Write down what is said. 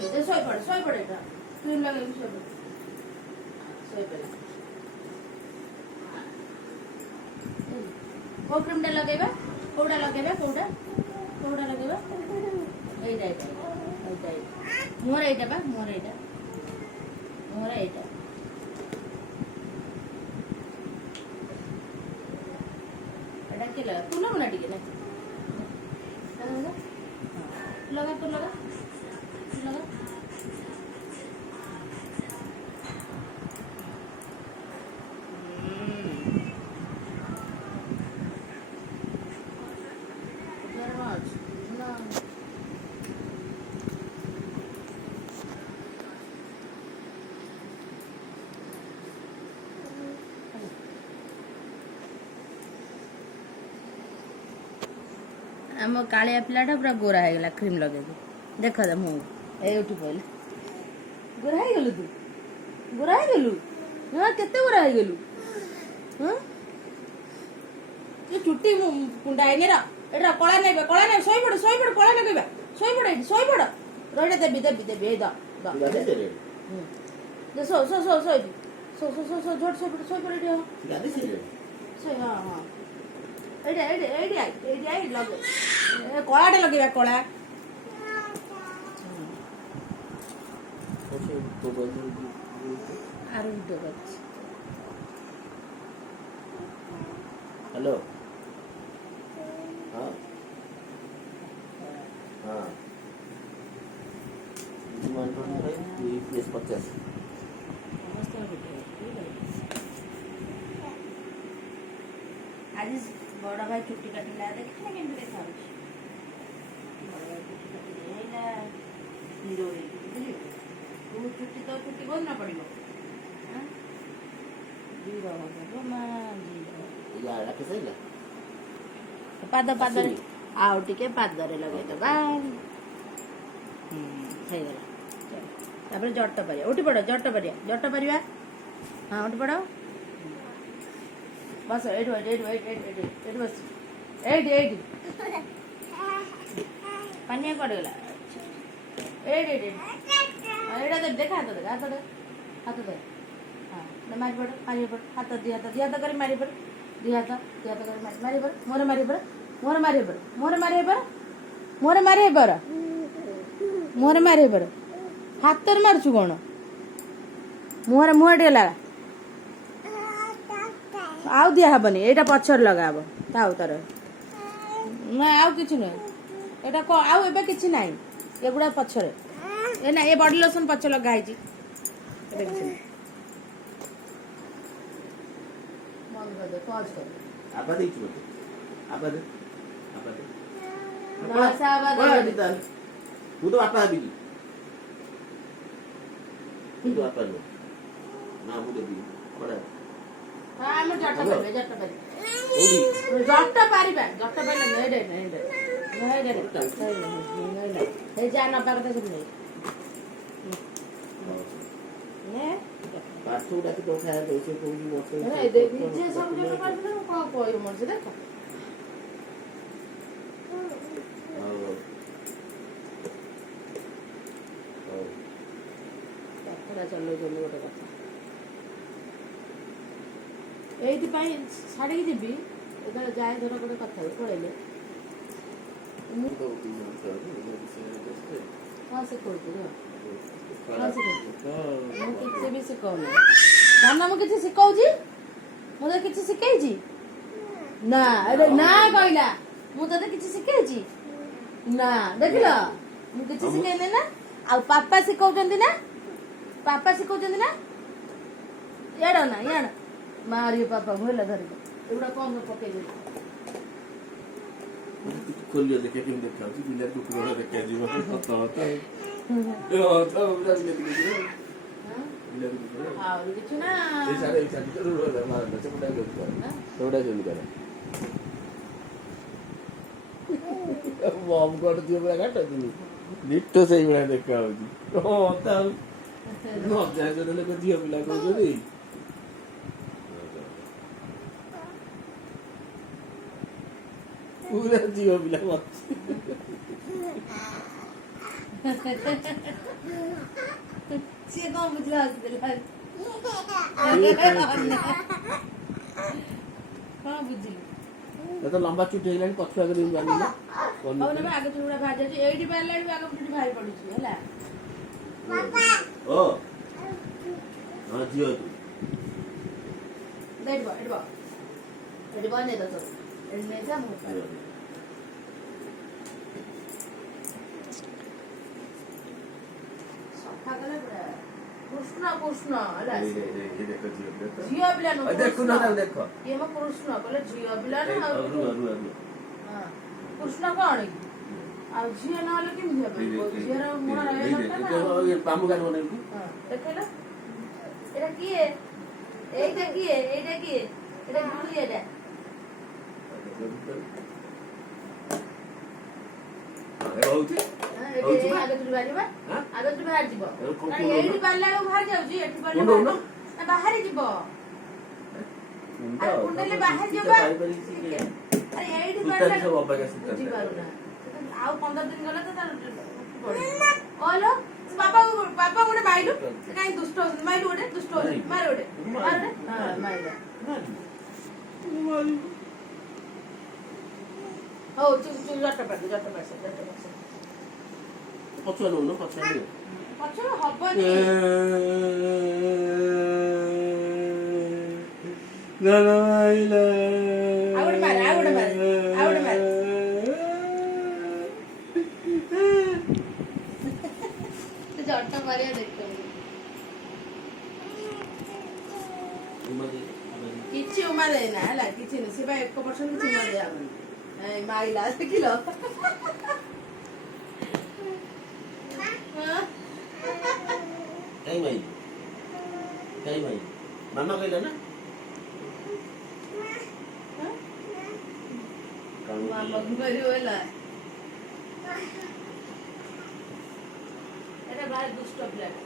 ଲଗେଇଦେ ଶୋଇପଡେ ଏଇଟା କ୍ରିମ୍ ଲଗେଇକି ଶୋଇପଡେ କୋଉ କ୍ରିମ୍ଟା ଲଗେଇବା କୋଉଟା ଲଗେଇବା କୋଉଟା ଲଗେଇବା ଏଇଟା ମୋର ଏଇଟା ବା ମୋର ଏଇଟା ଏଇଟା କିଏ ଲଗା ତୁ ଲଗା ଟିକେ ନା ଲଗା ତୁ ଲଗା आम कालिया पिलाटा पूरा गोरा हो गला क्रीम लगे देख दे मुँह एठी पहले गोरा हो गलु तू गोरा हो गलु हाँ केते गोरा हो गलु हाँ ये चुट्टी कुंडाइने एटा कला नहीं शोपड़ कला लगेबा शोपड़ रही देवी ए दे सो झट शोपड़ हाँ हाँ कलाटे लगे कला हेलो हाँ हाँ 125 आज बड़ भाई चुट्टी काटिला देखा केमती देखा बड़ भाई चुट्टी काटी हिरो तू चुट्टी तो चुट्टी बोल ना पड़ो पाद आउ टे पादरे लगेदबा जट पारिया उठी पड़ जट पारिया हाँ उठी पड़ बस बस पानिया कट गला देखा हाथ दे हाथ दे हाँ मारी पड़ हाथ दी हाथ कर मारी पड़ दी हाथ कर मारी पड़ मोर मारी पड़ हाथ मारचु कौन मुहर मुहर टेला आउ दिया हेनी यहाँ पचर लगाब ताऊ तार ना आउ कि आउ ए कि ना एगुड़ा पचरे ए ना ये बॉडी लोशन पच लगाई चलो गोटे कथा ये छाड़ी जी जाए धर गोटे कथा पढ़े हाँ शिखु भी शिखौनी ना मुझे शिखौची मुझे किसी शिखई ना ना कहला मुझे किसी शिखई ना देख लो मुझे शिखेनी ना आ पापा शिखौचंदी ना याड़ ना याड़ मारी पापा भूल धर एगुड़ा कौन पकई खोलियो देखे केम देखा छी बिना टुकड़ा देखा जीव सत हां किछु ना ए सारे जरूर मार न चपड़ा कर थोड़ा जल्दी कर बॉम्ब कर दियो बड़ा काट दिनी निट्टो सही बड़ा देखा होजी ओ ता नो जाय जो ले को दियो बिला को जोदी पूरा दियो बिला मत ସିଏ କଣ ବୁଝିଲା ହସିଦେଲା କଣ ବୁଝିଲୁ ଏ ତ ଲମ୍ବା ଚୁଟି ହେଇଗଲାଣି ପଛୁଆ କରି ବାନ୍ଧିଲା ହଉ ନା ଆଗ ଚୁଟି ଗୁଡା ବାହାରି ଯାଉଛି ଏଇଠି ବାହାରିଲା ବେଳକୁ ଆଗ ଚୁଟି ବାହାରି ପଡୁଛି ହେଲା ଓ ହଁ ଝିଅ ତୁ ଏଠି ବହ ନେଇ ତ ସବୁ ଏଠି ନେଇଯା ମୁଁ ସଫା କଲେ ପୁରା କୃଷ୍ଣ କୃଷ୍ଣ ହେଲା ଝିଅ ପିଲା ନୁହଁ ଦେଖୁନ ଦେଖ ଇଏ ମୋ କୃଷ୍ଣ କହିଲେ ଝିଅ ପିଲା ନା ଆଉ ହଁ କୃଷ୍ଣ କଣ କି ଆଉ ଝିଅ ନହେଲେ କେମିତି ହବ ଝିଅର ମୁହଁ ରହିବା ଦରକାର ନା ଦେଖେଇଲ ଏଇଟା କିଏ ଏଇଟା କିଏ ଏଇଟା ଗୁରୁ ଏଇଟା ହଉଛି ଆଗ ଚୁଟି ବାହାରିବା ଆଗ ଚୁଟି ବାହାରି ଯିବ ଏଇଠି ବାହାରିଲା ବେଳକୁ ବାହାରି ଯାଉଛି ଏଠି ବାହାରିଲେ ବାହାରି ଯିବ ଆରେ କୁଣ୍ଡେଇଲେ ବାହାରି ଯିବ ଆରେ ଏଇଠି ବାହାରିଲା ବୁଝିପାରୁନା ଆଉ 15 ଦିନ ଗଲେ ତ ତାର ଓଲୋ ବାପା ଗୋଟେ ମାଇଲୁ କାଇଁ ଦୁଷ୍ଟ ହଉଛନ୍ତି ମାଇଲୁ ଗୋଟେ ଦୁଷ୍ଟ ହଉଛନ୍ତି ମାର ଗୋଟେ ହଁ ମାଇଲା ହଉ ଜଟ ପାସ ପଛୁଆ ନଉନ ପଛୁଆ ପଛରେ ହବନି ଆଉ ଗୋଟେ ମାର ଜଟ ମାରିବା ଦେଖିବ କିଛି ଉମା ଦେଇନା ହେଲା କିଛି ନାହିଁ ସେ ବା 1% କିଛି ଉମା ଦିଆହବନି ମାଇଲା ଦେଖିଲ କାଇଁ ଭାଇ ମାମା କହିଲା ନା ମାମାକୁ କରିବ ହେଲା ଏଟା ଭାରି ଦୁଷ୍ଟ ପିଲାଟା